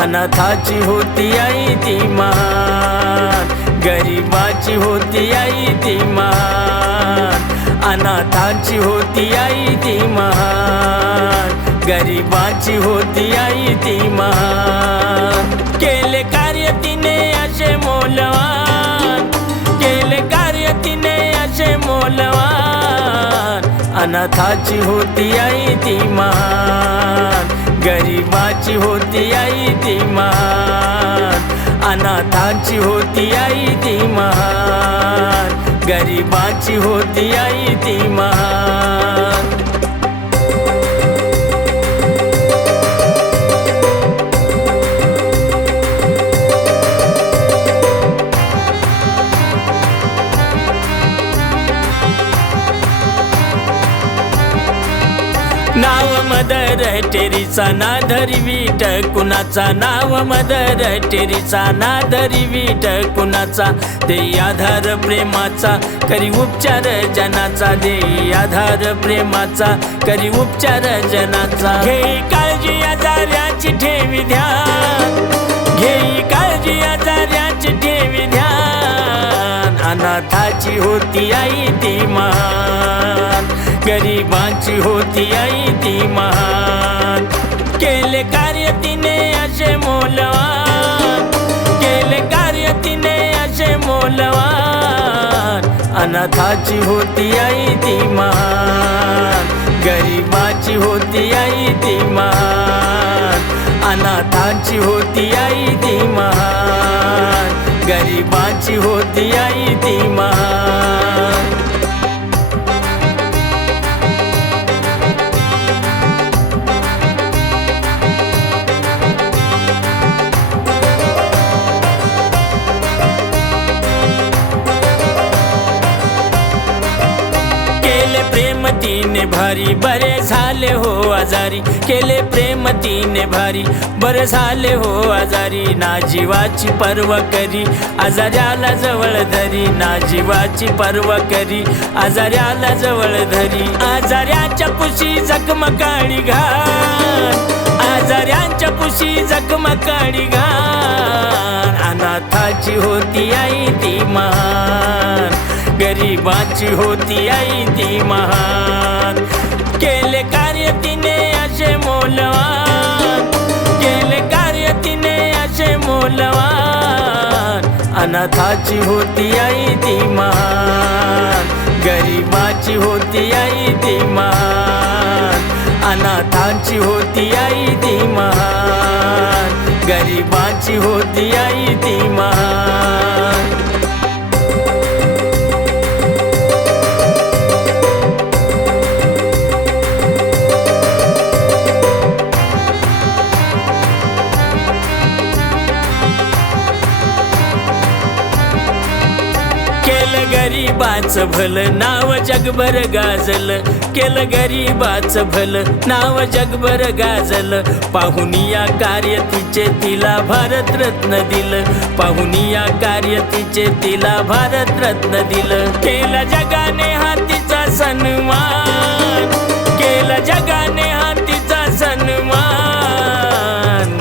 अनाथाची होती आई ती महान, गरिबाची होती आई ती महान, अनाथाची होती आई ती महान, गरिबाची होती आई ती महान. केले कार्य तिने असे मौल्यवान, केले कार्य तिने असे मौल्यवान, अनाथाची होती आई ती महान, गरिबाची होती आई ती महान, अनाथाची होती आई ती महान, गरिबाची होती आई ती महान. नाव मदर टेरेसा ना धरी वीट कुणाचा, नाव मदर टेरेसा ना धरी वीट कुणाचा, दे आधार प्रेमाचा करी उपचार जनाचा, दे आधार प्रेमाचा करी उपचार जनाचा. घे काळजी आजाऱ्याची ठेवी ध्यान, घे काळजी आजाऱ्याची ठेवी ध्यान, अनाथाची होती आई ती महान, गरिबाची होती आई ती महान. केले कार्य तिने असे मौल्यवान, केले कार्य तिने असे मौल्यवान, अनाथाची होती आई ती महान, गरिबाची होती आई ती महान, अनाथाची होती आई ती महान, गरिबाची होती आई ती महान. प्रेम तिने भारी बरे झाले हो आजारी, केले प्रेम तिने भारी बरे झाले हो आजारी, ना जीवाची पर्वा करी आजाऱ्याला जवळ धरी, ना जीवाची पर्वा करी आजाऱ्याला जवळ धरी. आजाऱ्याच्या पुशी जखमकाळी घाण, आजाऱ्यांच्या पुशी जखमकाळी घाण, अनाथाची होती आई ती महान, गरिबाची होती आई ती महान. केले कार्य तिने असे मौल्यवान, केले कार्य तिने असे मौल्यवान, अनाथाची होती आई ती महान, गरिबाची होती आई ती महान, अनाथाची होती आई ती महान, गरिबाची होती आई ती महान. केलं गरिबाचं भलं नाव जगभर गाजलं, केलं गरिबाचं भलं नाव जगभर गाजलं, पाहुनिया कार्य तिचे तिला भारतरत्न दिलं, पाहुनिया कार्य तिचे तिला भारतरत्न दिलं. केलं जगाने हा तिचा सन्मान, केलं जगाने हा तिचा सन्मान,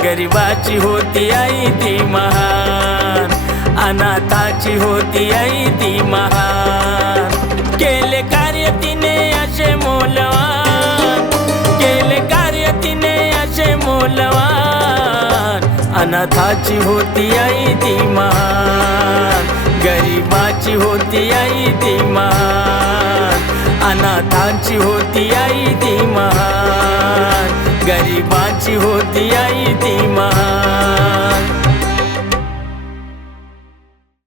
गरिबाची होती आई ती महान, अनाथाची होती आई ती महान. केले कार्य तिने असे मौल्यवान, केले कार्य तिने असे मौल्यवान, अनाथाची होती आई ती महान, गरिबाची होती आई ती महान, अनाथाची होती आई ती महान, गरिबाची होती आई ती महान.